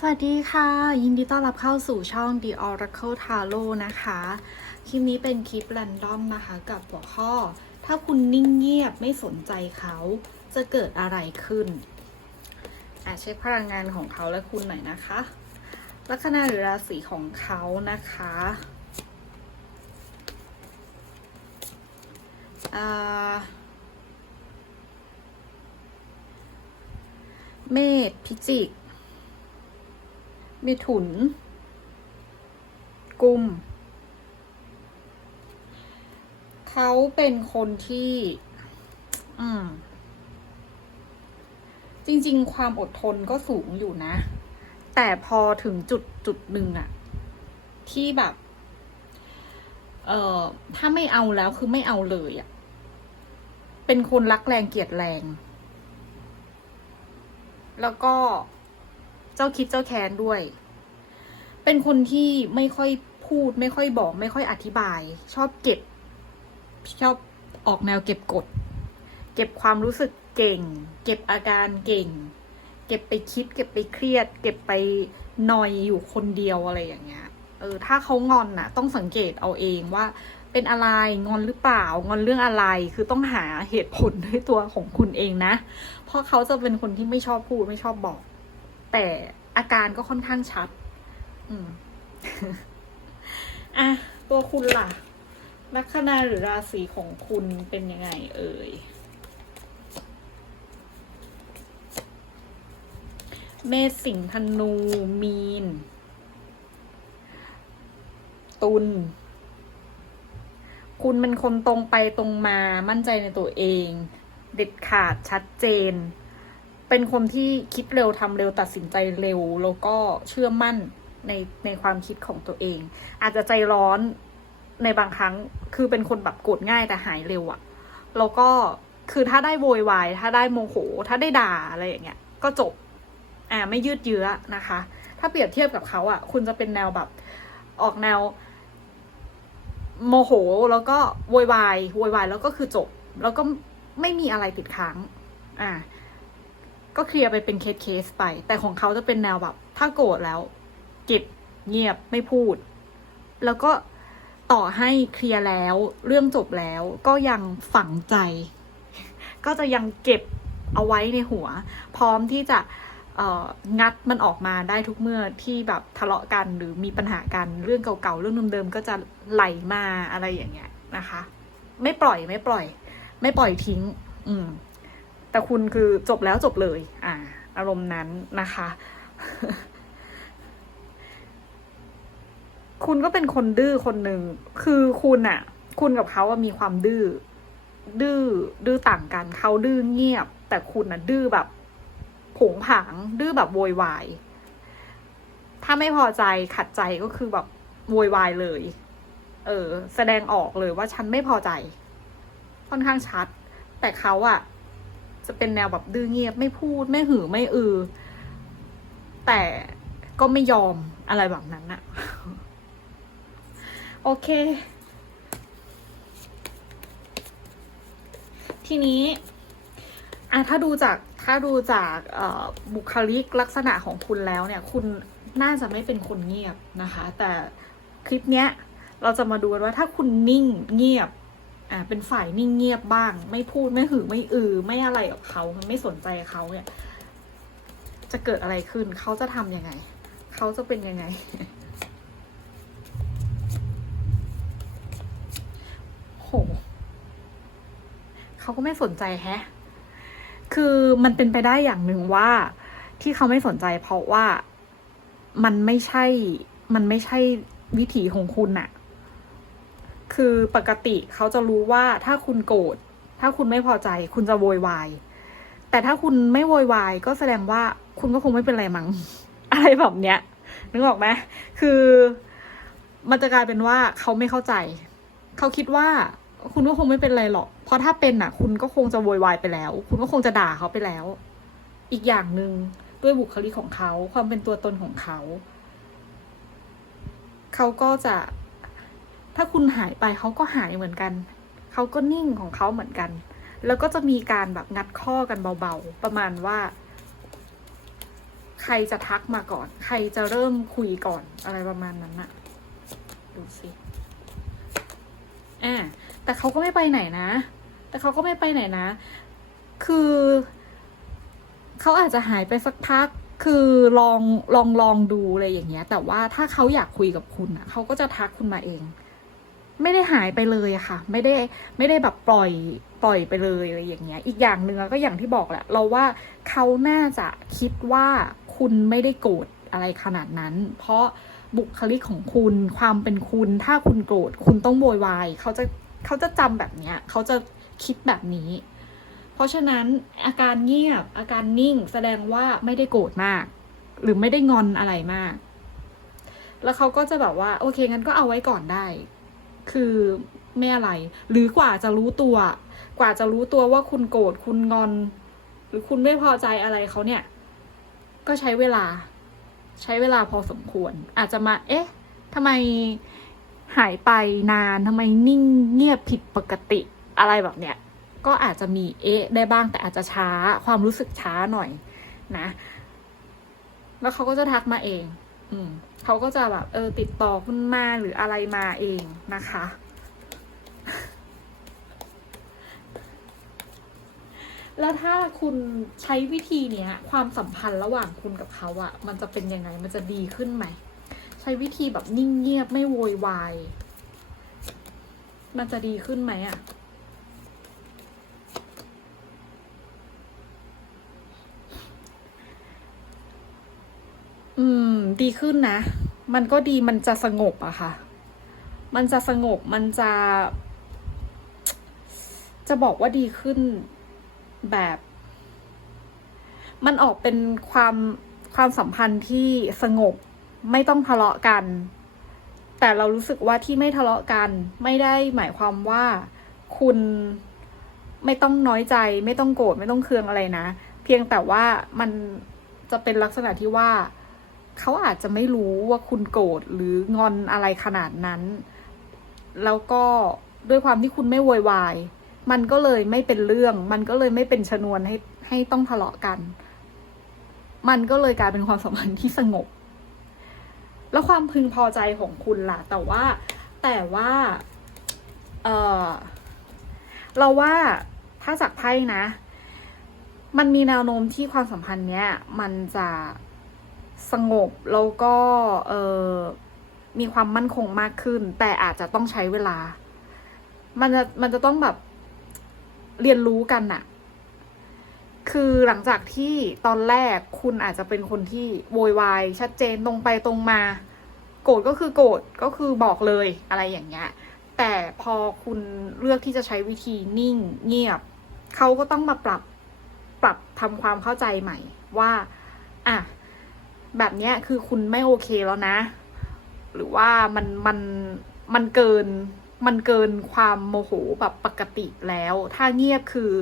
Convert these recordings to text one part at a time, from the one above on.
สวัสดีค่ะ ยินดีต้อนรับเข้าสู่ช่อง The Oracle Tarot นะคะ คลิปนี้เป็นคลิปแรนดอมนะคะ กับหัวข้อ ถ้าคุณนิ่งเงียบไม่สนใจเขาจะเกิดอะไรขึ้นอะเช็คพลังงานของเขาและคุณหน่อยนะคะ ลัคนาหรือราศีของเขานะคะอ่าเมษพิจิก มิถุน กุม เขาเป็นคนที่ อืม จริง ๆ ความอดทนก็สูงอยู่นะ แต่พอถึงจุดจุดหนึ่งอะที่แบบ เอ่อ ถ้าไม่เอาแล้วคือไม่เอาเลยอะเป็นคนรักแรงเกลียดแรง แล้วก็เจ้าคิดเจ้าแค้นด้วย เป็นคนที่ไม่ค่อยพูด ไม่ค่อยบอก ไม่ค่อยอธิบาย ชอบเก็บ ชอบออกแนวเก็บกด เก็บความรู้สึกเก่ง เก็บอาการเก่ง เก็บไปคิด เก็บไปเครียด เก็บไปนอยอยู่คนเดียวอะไรอย่างเงี้ย เออ ถ้าเขางอนน่ะ ต้องสังเกตเอาเองว่า เป็นอะไรงอนหรือเปล่างอนเรื่องอะไร คือต้องหาเหตุผลด้วยตัวของคุณเองนะ เพราะเขาจะเป็นคนที่ไม่ชอบพูดไม่ชอบบอก แต่อาการก็ค่อนข้างชัด อืมอะตัวคุณล่ะ ลัคนาหรือราศีของคุณเป็นยังไง เอ่ย เมษสิงธนูมีน ตุลคุณเป็นคนตรงไปตรงมามั่นใจในตัวเอง เด็ดขาดชัดเจน เป็นคนที่คิดเร็วทำเร็วตัดสินใจเร็ว แล้วก็เชื่อมั่น ในในความคิดของตัวเอง อาจจะใจร้อนในบางครั้งคือเป็นคนแบบโกรธง่ายแต่หายเร็วอะแล้วก็คือถ้าได้โวยวายถ้าได้โมโห ถ้าได้ด่าอะไรอย่างเงี้ยก็จบอ่าไม่ยืดเยื้อนะคะ ถ้าเปรียบเทียบกับเขาอะคุณจะเป็นแนวแบบออกแนว โมโหแล้วก็โวยวายโวยวายแล้วก็คือจบ แล้วก็ไม่มีอะไรติดค้าง อ่าก็เคลียร์ไปเป็นเคสเคสไป แต่ของเขาจะเป็นแนวแบบ ถ้าโกรธแล้ว เก็บเงียบไม่พูด แล้วก็ต่อให้เคลียร์แล้วเรื่องจบแล้วก็ยังฝังใจ ก็จะยังเก็บเอาไว้ในหัว พร้อมที่จะงัดมันออกมาได้ทุกเมื่อที่แบบทะเลาะกันหรือมีปัญหากันเรื่องเก่าๆเรื่องเดิมๆก็จะไหลมาอะไรอย่างเงี้ยนะคะ ไม่ปล่อยไม่ปล่อย ไม่ปล่อยทิ้ง อืม แต่คุณคือจบแล้วจบเลย อ่า อารมณ์นั้นนะคะ คุณก็เป็นคนดื้อคนหนึ่ง คือคุณอะคุณกับเขาอะมีความดื้อ ดื้อ ดื้อต่างกัน เขาดื้อเงียบ แต่คุณอะดื้อแบบผงผาง ดื้อแบบโวยวาย ถ้าไม่พอใจขัดใจก็คือแบบโวยวายเลย เออ แสดงออกเลยว่าฉันไม่พอใจ ค่อนข้างชัด แต่เขาอะจะเป็นแนวแบบดื้อเงียบไม่พูดไม่หือไม่อือ แต่ก็ไม่ยอมอะไรแบบนั้นอะ โอเค ทีนี้อะถ้าดูจากถ้าดูจากบุคลิกลักษณะของคุณแล้วเนี่ย คุณน่าจะไม่เป็นคนเงียบนะคะ แต่คลิปเนี้ยเราจะมาดูว่าถ้าคุณนิ่งเงียบอ่าเป็นฝ่ายนิ่งเงียบบ้าง ไม่พูดไม่หือไม่อือ ไม่อะไรกับเขาไม่สนใจเขาเนี่ย จะเกิดอะไรขึ้น เขาจะทำยังไง เขาจะเป็นยังไง โห เขาก็ไม่สนใจแฮะ คือมันเป็นไปได้อย่างหนึ่งว่า ที่เขาไม่สนใจ เพราะว่ามันไม่ใช่ มันไม่ใช่วิถีของคุณน่ะคือปกติเขาจะรู้ว่าถ้าคุณโกรธถ้าคุณไม่พอใจ คุณจะโวยวาย แต่ถ้าคุณไม่โวยวายก็แสดงว่าคุณก็คงไม่เป็นไรมั้งอะไรแบบเนี้ยนึกออกไหมคือ มันจะกลายเป็นว่าเขาไม่เข้าใจ เขาคิดว่า คุณก็คงไม่เป็นไรหรอก เพราะถ้าเป็นอะ คุณก็คงจะโวยวายไปแล้ว คุณก็คงจะด่าเขาไปแล้ว อีกอย่างหนึ่งด้วยบุคลิกของเขา ความเป็นตัวตนของเขา เขาก็จะ ถ้าคุณหายไปเขาก็หายเหมือนกัน เขาก็นิ่งของเขาเหมือนกัน แล้วก็จะมีการแบบงัดข้อกันเบาๆ ประมาณว่า ใครจะทักมาก่อน ใครจะเริ่มคุยก่อนอะไรประมาณนั้นน่ะดูสิ อ่าแต่เขาก็ไม่ไปไหนนะ แต่เขาก็ไม่ไปไหนนะ คือเขาอาจจะหายไปสักพัก คือลองลองลองดูอะไรอย่างเงี้ย แต่ว่าถ้าเขาอยากคุยกับคุณอะเขาก็จะทักคุณมาเอง ไม่ได้หายไปเลยอะค่ะ ไม่ได้ไม่ได้แบบปล่อยปล่อยไปเลยอะไรอย่างเงี้ย อีกอย่างหนึ่งก็อย่างที่บอกแหละ เราว่าเขาน่าจะคิดว่าคุณไม่ได้โกรธอะไรขนาดนั้น เพราะ บุคลิกของคุณ ความเป็นคุณ ถ้าคุณโกรธคุณต้องโวยวายเขาจะเขาจะจำแบบเนี้ยเขาจะคิดแบบนี้ เพราะฉะนั้นอาการเงียบอาการนิ่งแสดงว่าไม่ได้โกรธมาก หรือไม่ได้งอนอะไรมาก แล้วเขาก็จะแบบว่า โอเคงั้นก็เอาไว้ก่อนได้ คือไม่อะไร หรือกว่าจะรู้ตัว กว่าจะรู้ตัวว่าคุณโกรธคุณงอน หรือคุณไม่พอใจอะไรเขาเนี่ย ก็ใช้เวลา ใช้เวลาพอสมควร อาจจะมา เอ๊ะทำไมหายไปนานทำไมนิ่งเงียบผิดปกติอะไรแบบเนี้ย ก็อาจจะมีเอ๊ะได้บ้างแต่อาจจะช้าความรู้สึกช้าหน่อยนะ แล้วเขาก็จะทักมาเอง อืมเขาก็จะแบบเออติดต่อคุณมาหรืออะไรมาเองนะคะ แล้วถ้าคุณใช้วิธีเนี้ย ความสัมพันธ์ระหว่างคุณกับเขาอะมันจะเป็นยังไง มันจะดีขึ้นไหม ใช้วิธีแบบนิ่งเงียบไม่โวยวาย มันจะดีขึ้นไหมอะอืม ดีขึ้นนะ มันก็ดีมันจะสงบอะค่ะ มันจะสงบมันจะ จะบอกว่าดีขึ้น แบบ มันออกเป็นความความสัมพันธ์ที่สงบไม่ต้องทะเลาะกัน แต่เรารู้สึกว่าที่ไม่ทะเลาะกัน ไม่ได้หมายความว่าคุณไม่ต้องน้อยใจไม่ต้องโกรธไม่ต้องเคืองอะไรนะ เพียงแต่ว่ามันจะเป็นลักษณะที่ว่าเขาอาจจะไม่รู้ว่าคุณโกรธหรืองอนอะไรขนาดนั้น แล้วก็ด้วยความที่คุณไม่โวยวาย มันก็เลยไม่เป็นเรื่อง มันก็เลยไม่เป็นชนวนให้ให้ต้องทะเลาะกัน มันก็เลยกลายเป็นความสัมพันธ์ที่สงบ แล้วความพึงพอใจของคุณล่ะ แต่ว่า แต่ว่า เออเราว่าถ้าจากไพ่นะ มันมีแนวโน้มที่ความสัมพันธ์เนี้ย มันจะสงบแล้วก็ เออมีความมั่นคงมากขึ้น แต่อาจจะต้องใช้เวลา มันจะมันจะต้องแบบ เรียนรู้กันน่ะ คือหลังจากที่ตอนแรกคุณอาจจะเป็นคนที่โวยวายชัดเจนตรงไปตรงมา โกรธก็คือโกรธก็คือบอกเลยอะไรอย่างเงี้ย แต่พอคุณเลือกที่จะใช้วิธีนิ่งเงียบ เขาก็ต้องมาปรับปรับทำความเข้าใจใหม่ว่า อะ แบบเนี้ยคือคุณไม่โอเคแล้วนะ หรือว่ามันมันมันเกิน มันเกินความโมโหแบบปกติแล้ว ถ้าเงียบคือ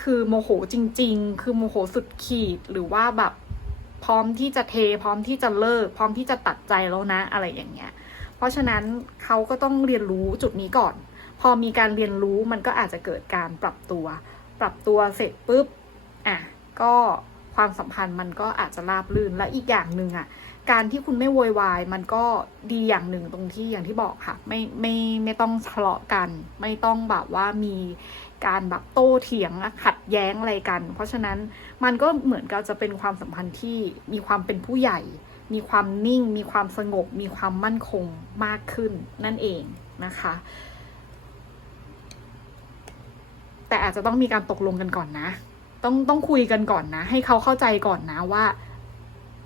คือโมโหจริง ๆ คือโมโหสุดขีดหรือว่าแบบพร้อมที่จะเท พร้อมที่จะเลิก พร้อมที่จะตัดใจแล้วนะอะไรอย่างเงี้ย เพราะฉะนั้นเขาก็ต้องเรียนรู้จุดนี้ก่อน พอมีการเรียนรู้มันก็อาจจะเกิดการปรับตัว ปรับตัวเสร็จปุ๊บอะก็ความสัมพันธ์มันก็อาจจะราบรื่นและอีกอย่างหนึ่งอะ การที่คุณไม่โวยวาย มันก็ดีอย่างหนึ่งตรงที่อย่างที่บอกค่ะ ไม่ไม่ไม่ต้องทะเลาะกัน ไม่ต้องแบบว่ามีการแบบโต้เถียงขัดแย้งอะไรกัน เพราะฉะนั้นมันก็เหมือนกับจะเป็นความสัมพันธ์ที่มีความเป็นผู้ใหญ่ มีความนิ่ง มีความสงบ มีความมั่นคงมากขึ้นนั่นเองนะคะ แต่อาจจะต้องมีการตกลงกันก่อนนะ ต้องต้องคุยกันก่อนนะ ให้เขาเข้าใจก่อนนะว่า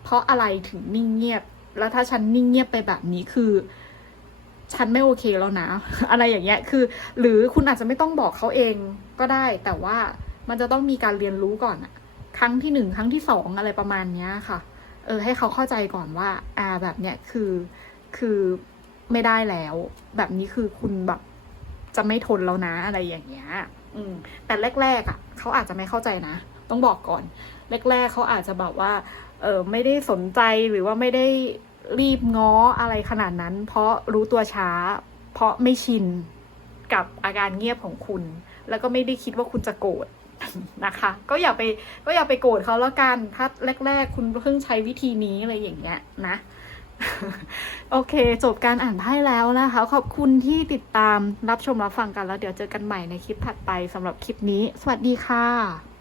เพราะอะไรถึงนิ่งเงียบ แล้วถ้าฉันนิ่งเงียบไปแบบนี้คือ ฉันไม่โอเคแล้วนะ อะไรอย่างเงี้ยคือ หรือคุณอาจจะไม่ต้องบอกเขาเองก็ได้ แต่ว่ามันจะต้องมีการเรียนรู้ก่อนอะครั้งที่หนึ่งครั้งที่สองอะไรประมาณเนี้ยค่ะ เออ ให้เขาเข้าใจก่อนว่า อ่าแบบเนี้ยคือคือไม่ได้แล้ว แบบนี้คือคุณแบบจะไม่ทนแล้วนะอะไรอย่างเงี้ย อืม แต่แรกๆอะเขาอาจจะไม่เข้าใจนะ ต้องบอกก่อน แรก ๆเขาอาจจะแบบว่า เออไม่ได้สนใจหรือว่าไม่ได้รีบง้ออะไรขนาดนั้น เพราะรู้ตัวช้า เพราะไม่ชินกับอาการเงียบของคุณ แล้วก็ไม่ได้คิดว่าคุณจะโกรธนะคะ ก็อย่าไปก็อย่าไปโกรธเขาแล้วกันถ้าแรก ๆ คุณเพิ่งใช้วิธีนี้อะไรอย่างเงี้ยนะโอเค จบการอ่านไพ่แล้วนะคะ ขอบคุณที่ติดตามรับชมรับฟังกันแล้วเดี๋ยวเจอกันใหม่ในคลิปถัดไปสำหรับคลิปนี้ สวัสดีค่ะ